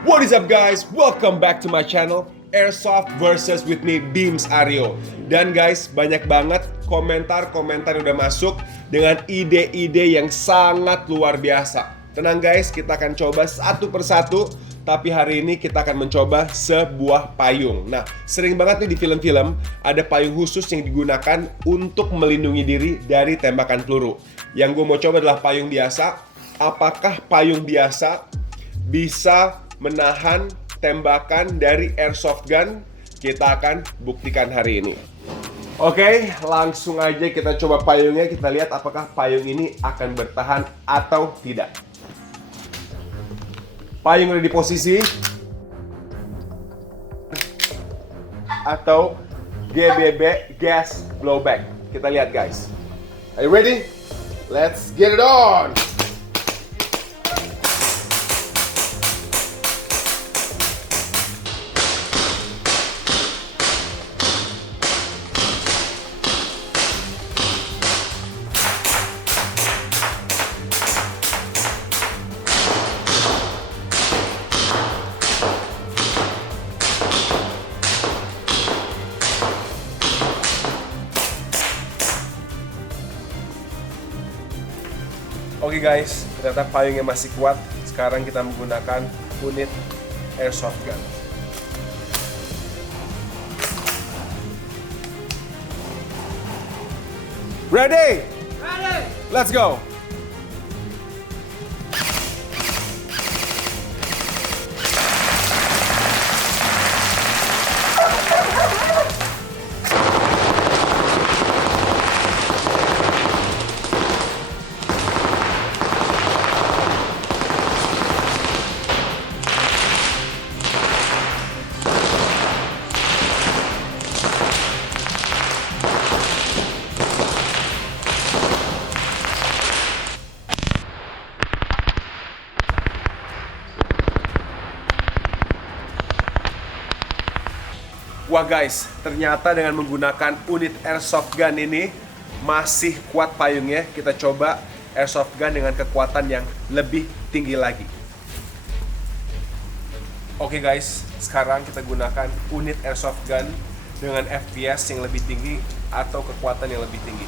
What is up guys? Welcome back to my channel Airsoft versus with me Beams Aryo. Dan guys, banyak banget komentar-komentar yang udah masuk dengan ide-ide yang sangat luar biasa. Tenang guys, kita akan coba satu persatu. Tapi hari ini kita akan mencoba sebuah payung. Nah, sering banget nih di film-film ada payung khusus yang digunakan untuk melindungi diri dari tembakan peluru. Yang gue mau coba adalah payung biasa. Apakah payung biasa bisa menahan tembakan dari airsoft gun? Kita akan buktikan hari ini. Oke, langsung aja kita coba payungnya. Kita lihat apakah payung ini akan bertahan atau tidak. Payung udah di posisi atau GBB, gas blowback. Kita lihat guys. Are you ready? Let's get it on. Oke guys, ternyata payungnya masih kuat. Sekarang kita menggunakan unit airsoft gun. Ready? Ready! Let's go! Wah guys, ternyata dengan menggunakan unit airsoft gun ini masih kuat payungnya. Kita coba airsoft gun dengan kekuatan yang lebih tinggi lagi. Oke guys, sekarang kita gunakan unit airsoft gun dengan FPS yang lebih tinggi atau kekuatan yang lebih tinggi.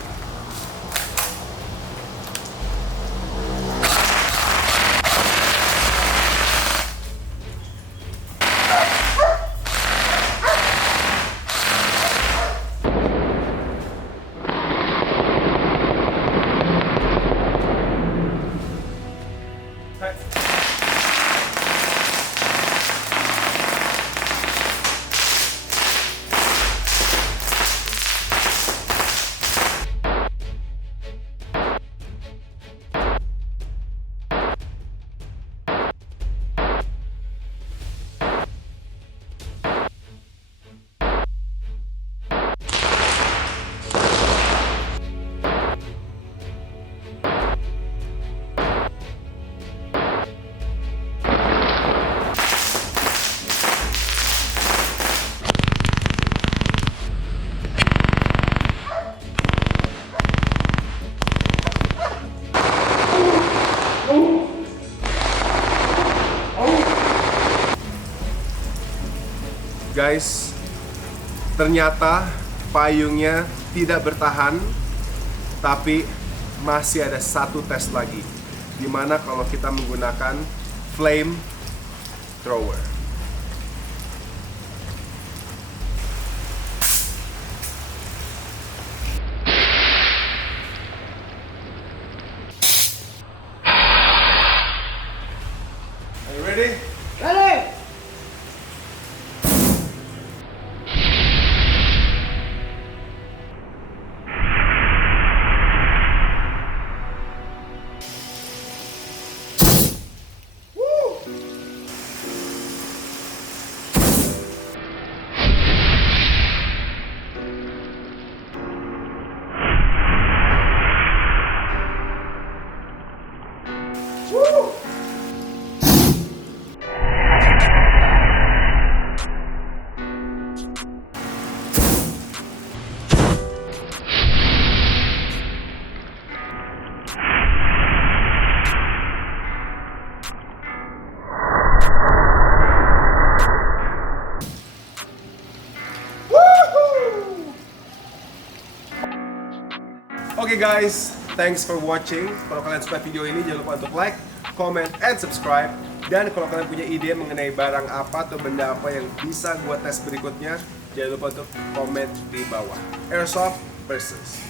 Guys, ternyata payungnya tidak bertahan, tapi masih ada satu tes lagi, dimana kalau kita menggunakan flame thrower. Are you ready? Ready! Oke guys, thanks for watching. Kalau kalian suka video ini, jangan lupa untuk like, comment, and subscribe. Dan kalau kalian punya ide mengenai barang apa atau benda apa yang bisa gua tes berikutnya, jangan lupa untuk komen di bawah. Airsoft versus